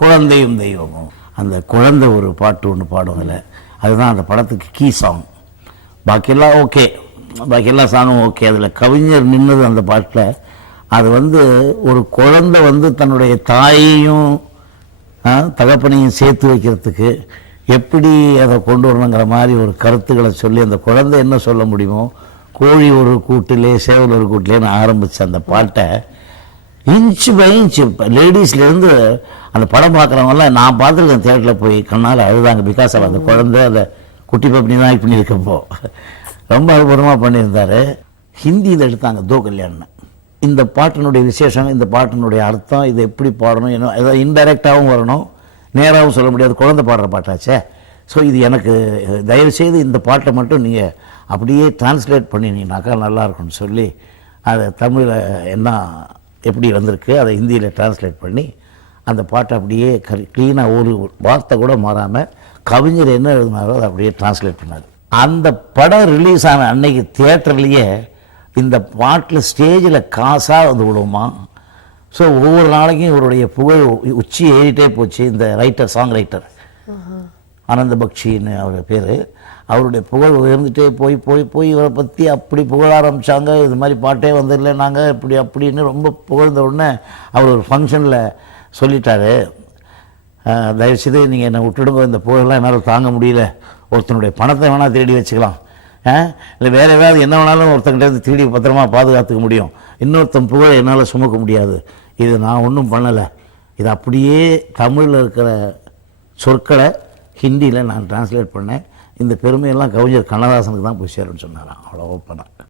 குழந்தையும் தெய்வமும். அந்த குழந்தை ஒரு பாட்டு ஒன்று பாடுவதில்ல, அதுதான் அந்த படத்துக்கு கீ சாங். பாக்கியெல்லாம் ஓகே, பாக்கி எல்லா சாங்கும் ஓகே. அதில் கவிஞர் நின்னது அந்த பாட்டில். அது ஒரு குழந்தை தன்னுடைய தாயையும் தகப்பனையும் சேர்த்து வைக்கிறதுக்கு எப்படி அதை கொண்டு வரணுங்கிற மாதிரி ஒரு கருத்துக்களை சொல்லி, அந்த குழந்தை என்ன சொல்ல முடியுமோ, கோழி ஒரு கூட்டிலே சேவல் ஒரு கூட்டிலேன்னு ஆரம்பித்த அந்த பாட்டை இன்ச்சு பை இன்ச்சு லேடிஸ்லேருந்து அந்த படம் பார்க்குறவங்களாம் நான் பார்த்துருக்கேன், தேட்டரில் போய் கண்ணால் அழுதாங்க. பிகாஸ் ஆஃப் அந்த குழந்தை அந்த குட்டி பப்பனி தான் பண்ணியிருக்கப்போ ரொம்ப அற்புதமாக பண்ணியிருந்தார். ஹிந்தியில் எடுத்தாங்க தோ கல்யாணம். இந்த பாட்டினுடைய விசேஷம், இந்த பாட்டினுடைய அர்த்தம், இது எப்படி பாடணும், என்ன ஏதாவது இன்டைரக்டாகவும் வரணும், நேராகவும் சொல்ல முடியாது, குழந்தை பாடுற பாட்டாச்சே. ஸோ இது எனக்கு தயவுசெய்து இந்த பாட்டை மட்டும் நீங்கள் அப்படியே டிரான்ஸ்லேட் பண்ணினீங்கனாக்கா நல்லாயிருக்கும்னு சொல்லி அதை தமிழில் என்ன எப்படி வந்திருக்கு அதை ஹிந்தியில் டிரான்ஸ்லேட் பண்ணி அந்த பாட்டை அப்படியே க்ளீனாக ஒரு வார்த்தை கூட மாறாமல் கவிஞர் என்ன எழுதினாரோ அதை அப்படியே டிரான்ஸ்லேட் பண்ணார். அந்த படம் ரிலீஸ் ஆன அன்னைக்கு தியேட்டர்லேயே இந்த பாட்டில் ஸ்டேஜில் காசாக விடுவோமா. ஸோ ஒவ்வொரு நாளைக்கும் இவருடைய புகழ் உச்சி ஏறிட்டே போச்சு. இந்த ரைட்டர், சாங் ரைட்டர் ஆனந்த பக்ஷின்னு அவர் பேர், அவருடைய புகழ் உயர்ந்துட்டே போய் போய் போய் இவரை பற்றி அப்படி புகழ ஆரம்பித்தாங்க. இது மாதிரி பாட்டே வந்ததில்லை நாங்கள் இப்படி அப்படின்னு ரொம்ப புகழ்ந்த உடனே அவர் ஒரு ஃபங்க்ஷனில் சொல்லிட்டாரு, தயவுசெய்து நீங்கள் என்னை விட்டுடுங்க, இந்த புகழெல்லாம் என்னால் தாங்க முடியல, ஒருத்தனுடைய பணத்தை வேணால் திருடி வச்சுக்கலாம், இல்லை வேறு ஏதாவது என்ன வேணாலும் ஒருத்தங்கிட்ட திருடி பத்திரமா பாதுகாத்துக்க முடியும், இன்னொருத்தன் புகழை என்னால் சுமக்க முடியாது, இது நான் ஒன்றும் பண்ணலை, இது அப்படியே தமிழில் இருக்கிற சொற்களை ஹிந்தியில் நான் டிரான்ஸ்லேட் பண்ணேன், இந்த பெருமையெல்லாம் கவிஞர் கண்ணதாசனுக்கு தான் போய் சேரும்னு சொன்னாராம். அவ்வளோ ஓப்பனாக.